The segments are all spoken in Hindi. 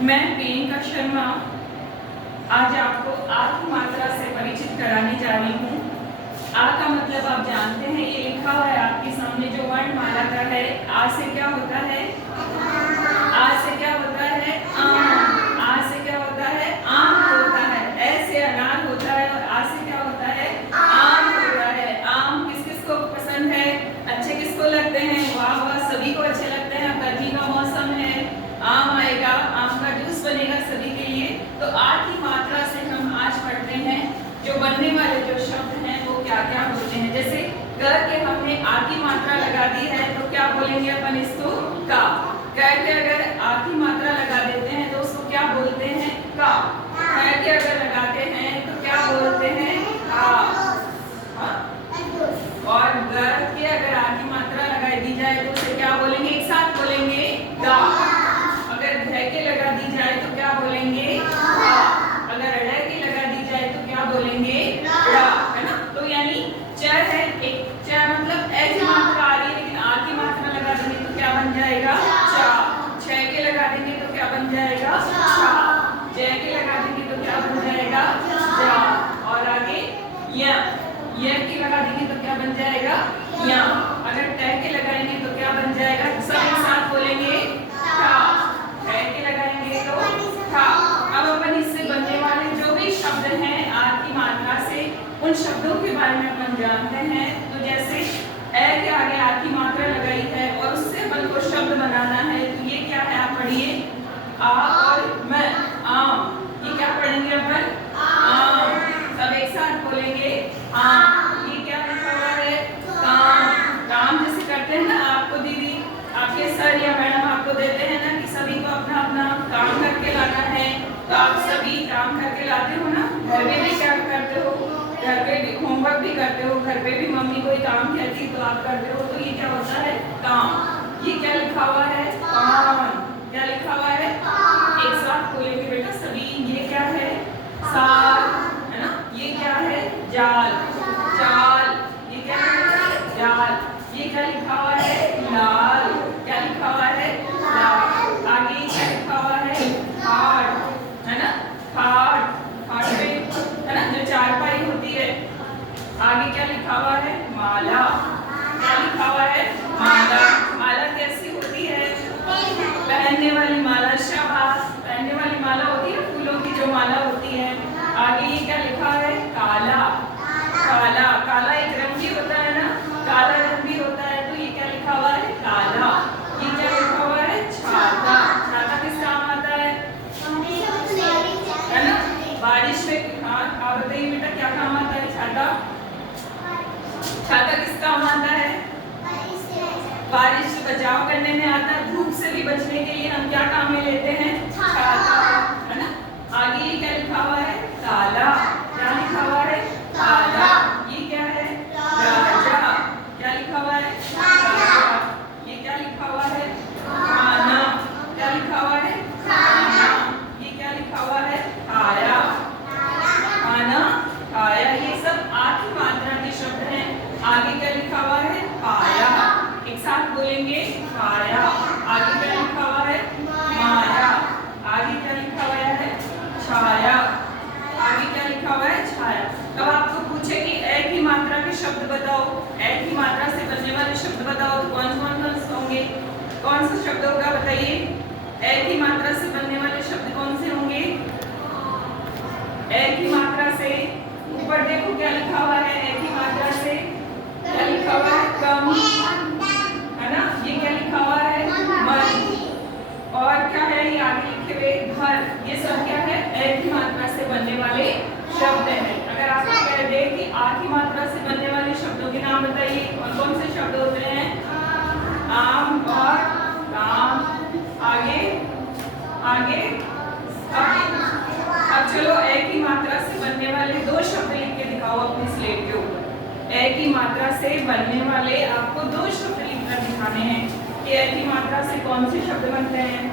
मैं प्रियंका शर्मा आज आपको आ की मात्रा से परिचित कराने जा रही हूँ। आ का मतलब आप जानते हैं, ये लिखा हुआ है आपके सामने जो वर्णमाला का है। आ से क्या होता है? आ से क्या होता है? आम। आ से क्या होता है? आम होता है। ए से अनार होता है और आ से क्या होता है? आम होता है। आम किस किस को पसंद है? अच्छे किसको लगते हैं? वाह वाह, सभी को अच्छे लगते हैं। गर्मी का मौसम है, आम आएगा, आम का जूस बनेगा सभी के लिए। तो आ की मात्रा से हम आज पढ़ते हैं जो बनने वाले जो शब्द हैं वो क्या क्या होते हैं। जैसे ग के हमने आ की मात्रा लगा दी है तो क्या बोलेंगे अपन इसको? का। क के अगर आ की मात्रा लगा देते हैं तो उसको क्या बोलते हैं? का। ख के अगर लगाते हैं तो क्या बोलते हैं? आ। और ग के अगर आ की मात्रा लगा दी जाए तो उसे क्या बोलेंगे? एक साथ बोलेंगे गा। अगर घ के लगा दी जाए तो क्या बोलेंगे? आ। अगर ड़ की लगा दी जाए तो क्या बोलेंगे? ड़ा। है ना? तो यानी च है, एक च मतलब ए की मात्रा आ रही है लेकिन आ की मात्रा लगा देंगे तो क्या बन जाएगा? चा। छ के लगा देंगे तो क्या बन जाएगा? छा। ज के लगा देंगे तो क्या बन जाएगा? जा। और आगे य की लगा देंगे तो क्या बन जाएगा? या। अगर ट के लगाएंगे तो क्या बन जाएगा? सब एक साथ बोलेंगे था। ट के लगाएंगे तो था। अब अपन इससे बनने वाले जो भी शब्द हैं आ की मात्रा से, उन शब्दों के बारे में अपन जानते हैं। तो जैसे ए के आगे आ की मात्रा लगाई है और उससे अपन को शब्द बनाना है तो ये क्या है? आप पढ़िए आ और मैं, आम। ये क्या पढ़ेंगे अपन? आम। सब एक साथ बोलेंगे आम। ये क्या लिखा हुआ है? काम। काम जैसे करते हैं ना आपको दीदी, आपके सर या मैडम आपको देते हैं ना कि सभी को अपना अपना काम करके लाना है, तो आप सभी काम करके लाते हो ना। घर में भी क्या करते हो? घर पे भी होमवर्क भी करते हो, घर पे भी मम्मी कोई काम कहती तो आप करते हो। तो ये क्या होता है? काम। ये क्या लिखा हुआ है? काम। क्या लिखा हुआ है? एक साथ बोलेंगे बेटा सभी। ये क्या है? साल। है ना? ये क्या है? जाल। जाल। ये क्या है? जाल। ये क्या लिखा हुआ है? लाल। क्या लिखा हुआ है? लाल। आगे क्या लिखा हुआ है? खाट। है ना? खाट। खाट पे है ना जो चारपाई होती है। आगे क्या लिखा हुआ है? माला। क्या लिखा हुआ है? माला। माला कैसी होती है? पहनने वाली माला। शाबाश, पहनने वाली माला होती है, फूलों की जो माला होती है। आगे ये क्या लिखा है? काला। काला। काला एक रंग भी होता है ना, काला रंग भी होता है। तो ये क्या लिखा हुआ है? काला। ये क्या लिखा हुआ है? छाता। छाता किस काम आता है? है ना? बारिश में। हाँ, आप बताइए बेटा क्या काम आता है छाता? छाता किस काम आता है? बारिश से बचाव करने में आता है। धूप से भी बचने के लिए हम क्या काम में लेते हैं? छाता। है ना? आगे ये क्या लिखा हुआ है? काला। क्या लिखा हुआ है? काला। ये क्या है? राजा। क्या लिखा हुआ है? राजा। ये क्या लिखा हुआ है? खाना। क्या लिखा हुआ है? खाना। ये क्या लिखा हुआ है? खाया। खाना, खाया। ये सब आ की मात्रा के शब्द हैं। आगे क्या लिखा हुआ है? पाया। एक साथ बोलेंगे पाया। आगे क्या लिखा हुआ है? माया। आगे क्या लिखा हुआ है? छाया। आगे क्या लिखा हुआ है? छाया। अब आपको पूछे कि ए की मात्रा के शब्द बताओ, ए की मात्रा से बनने वाले शब्द बताओ, तो कौन कौन से होंगे? कौन सा शब्द होगा बताइए? ए की मात्रा से बनने वाले शब्द कौन से होंगे? ए की मात्रा से ऊपर देखो क्या लिखा हुआ है? ए की मात्रा से क्या लिखा हुआ है? कम। है ना? ये क्या लिखा हुआ है? मन। और क्या है ये आगे लिखे हुए? घर। ये सब क्या है? ए की मात्रा से बनने वाले शब्द हैं। अगर आपको कह दे कि आ की मात्रा से बनने वाले शब्दों के नाम बताइए, कौन कौन से शब्द होते हैं? आम और काम। आगे आगे अब चलो ए की मात्रा से बनने वाले दो शब्द लिख के दिखाओ अपनी स्लेट के ऊपर। ए की मात्रा से बनने वाले आपको दो शब्द लिखकर दिखाने हैं कि ए की मात्रा से कौन से शब्द बनते हैं।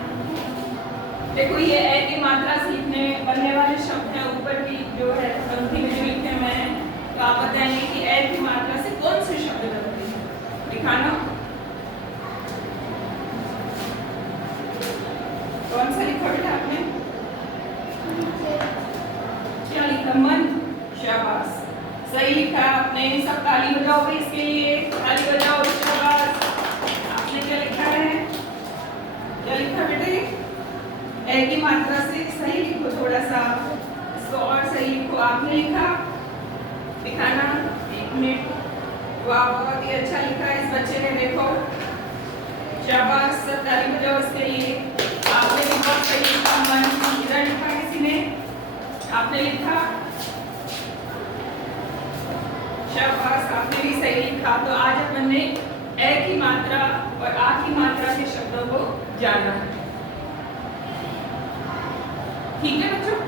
देखो ये ए की मात्रा से लिखने बनने वाले शब्द हैं। ऊपर की जो है पंक्ति में जो लिखे हुए हैं, तो आप बताएंगे कि ए की मात्रा से कौन से शब्द बनते हैं। दिखाना कौन सा लिखा बेटा आपने? ताली बजाओ भाई इसके लिए, ताली बजाओ। शाबाश। आपने क्या लिखा है? क्या लिखा बेटे? ए की मात्रा से सही लिखो, थोड़ा सा इसको और सही लिखो। आपने लिखा, दिखाना 1 मिनट। वाह, बहुत ही अच्छा लिखा है इस बच्चे ने, देखो। शाबाश, सब ताली बजाओ इसके लिए। आपने भी बहुत सही लिखा। मन इधर लिखा किसी ने? आपने लिखा, शाबाश, आपने भी सही लिखा। तो आज अपन ने ए की मात्रा और आ की मात्रा के शब्दों को जाना। ठीक है बच्चों।